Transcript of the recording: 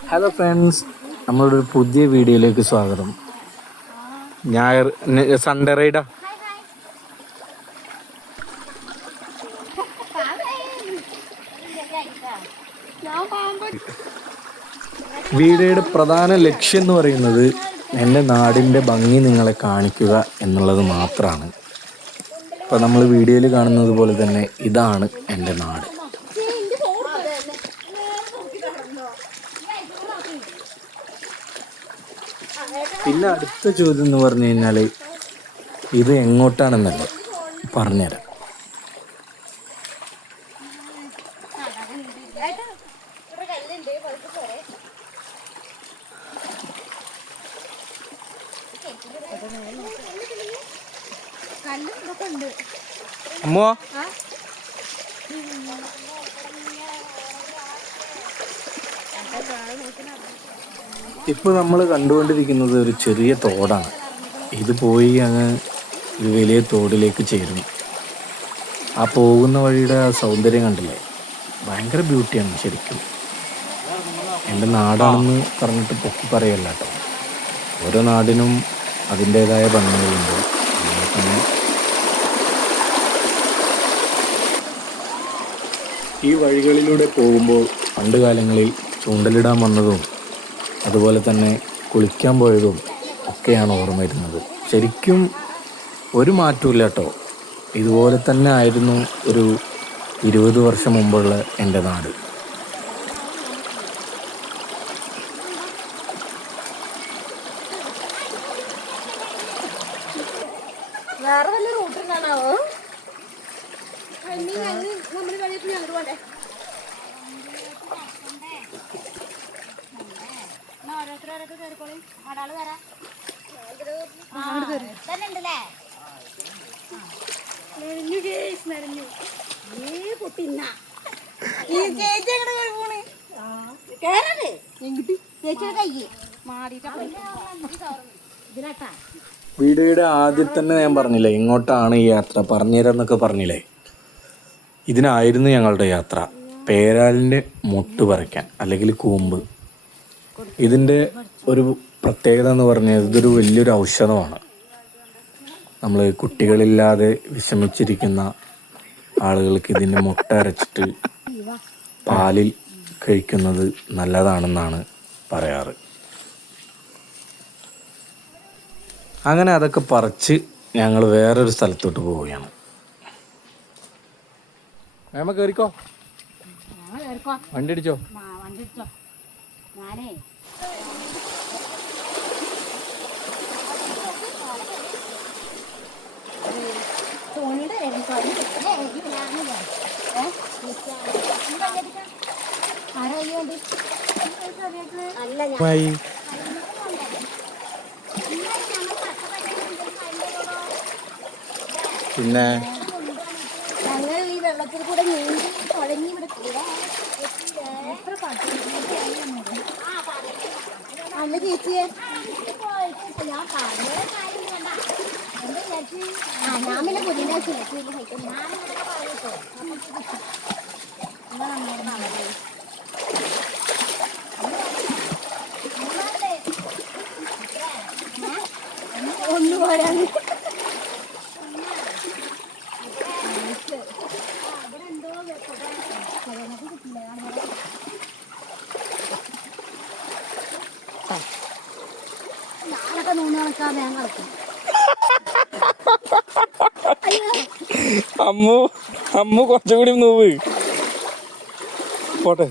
Hello friends, നമ്മളുടെ ഒരു പുതിയ വീഡിയോയിലേക്ക് സ്വാഗതം. ഞായർ സൺഡേ റൈഡാ. വീഡിയോയുടെ പ്രധാന ലക്ഷ്യം എന്ന് പറയുന്നത് എൻ്റെ നാടിൻ്റെ ഭംഗി നിങ്ങളെ കാണിക്കുക എന്നുള്ളത് മാത്രമാണ്. ഇപ്പോൾ നമ്മൾ വീഡിയോയിൽ കാണുന്നത് പോലെ തന്നെ ഇതാണ് എൻ്റെ നാട്. പിന്നെ അടുത്ത ചോദ്യം എന്ന് പറഞ്ഞു കഴിഞ്ഞാൽ ഇത് എങ്ങോട്ടാണെന്നല്ലേ, പറഞ്ഞുതരാം. അമ്മോ, ഇപ്പോൾ നമ്മൾ കണ്ടുകൊണ്ടിരിക്കുന്നത് ഒരു ചെറിയ തോടാണ്. ഇത് പോയി അങ്ങ് ഒരു വലിയ തോടിലേക്ക് ചേരും. ആ പോകുന്ന വഴിയുടെ ആ സൗന്ദര്യം കണ്ടില്ലേ, ഭയങ്കര ബ്യൂട്ടിയാണ് ശരിക്കും. എൻ്റെ നാടാണെന്ന് പറഞ്ഞിട്ട് പൊക്കി പറയല്ല കേട്ടോ. ഓരോ നാടിനും അതിൻ്റേതായ ഭംഗികളുണ്ട്. അതുപോലെ തന്നെ ഈ വഴികളിലൂടെ പോകുമ്പോൾ പണ്ട് കാലങ്ങളിൽ ചൂണ്ടലിടാൻ വന്നതും അതുപോലെ തന്നെ കുളിക്കാൻ പോയതും ഒക്കെയാണ് ഓർമ്മ വരുന്നത്. ശരിക്കും ഒരു മാറ്റമില്ല കേട്ടോ. ഇതുപോലെ തന്നെ ആയിരുന്നു ഒരു 20 വർഷം മുമ്പുള്ള എൻ്റെ നാട്. വേറെ വല്ല റൂട്ടും കാണാവോ? നമ്മുടെ കളിയപ്പോൾ ഞങ്ങൾ പോണ്ടേ? ഓരോരുത്തരോരൊക്കെ കയറിക്കോളി. ഒരാള് വരാം. മെരഞ്ഞു പൊട്ടിന്ന ഈ ചേച്ചി എങ്ങനെ പോണ്? കേറേ ചേച്ചിയുടെ കൈ മാറിയിട്ടാ ഇതിനാട്ടാ. വീഡിയോയുടെ ആദ്യം തന്നെ ഞാൻ പറഞ്ഞില്ലേ എങ്ങോട്ടാണ് ഈ യാത്ര, പറഞ്ഞുതരാമെന്നൊക്കെ പറഞ്ഞില്ലേ. ഇതിനായിരുന്നു ഞങ്ങളുടെ യാത്ര, പേരാലിൻ്റെ മൊട്ട് പറിക്കാൻ, അല്ലെങ്കിൽ കൂമ്പ്. ഇതിൻ്റെ ഒരു പ്രത്യേകത എന്ന് പറഞ്ഞാൽ ഇതൊരു വലിയൊരു ഔഷധമാണ്. നമ്മൾ കുട്ടികളില്ലാതെ വിഷമിച്ചിരിക്കുന്ന ആളുകൾക്ക് ഇതിൻ്റെ മുട്ട അരച്ചിട്ട് പാലിൽ കഴിക്കുന്നത് നല്ലതാണെന്നാണ് പറയാറ്. അങ്ങനെ അതൊക്കെ പറിച്ച് ഞങ്ങൾ വേറൊരു സ്ഥലത്തോട്ട് പോവുകയാണ്. മേമ കയറിക്കോ, വണ്ടി അടിച്ചോ. പിന്നെ ഞങ്ങൾ ഈ വെള്ളത്തിൽ കൂടെ നീന്തി കുഴഞ്ഞി ഇവിടെ അല്ല ചേച്ചിയെ ഞാൻ പറഞ്ഞ കാര്യം വേണ്ട. എന്താ ചേച്ചി? ഞാൻ പിന്നെ പുതിയ ചേച്ചി ഒന്ന് പോരാന്ന് ഞാനൊക്കെ 3 കണക്കാതെ ഞാൻ കളിക്കും. അമ്മു കുറച്ചും കൂടി നോവ് പോട്ടെ.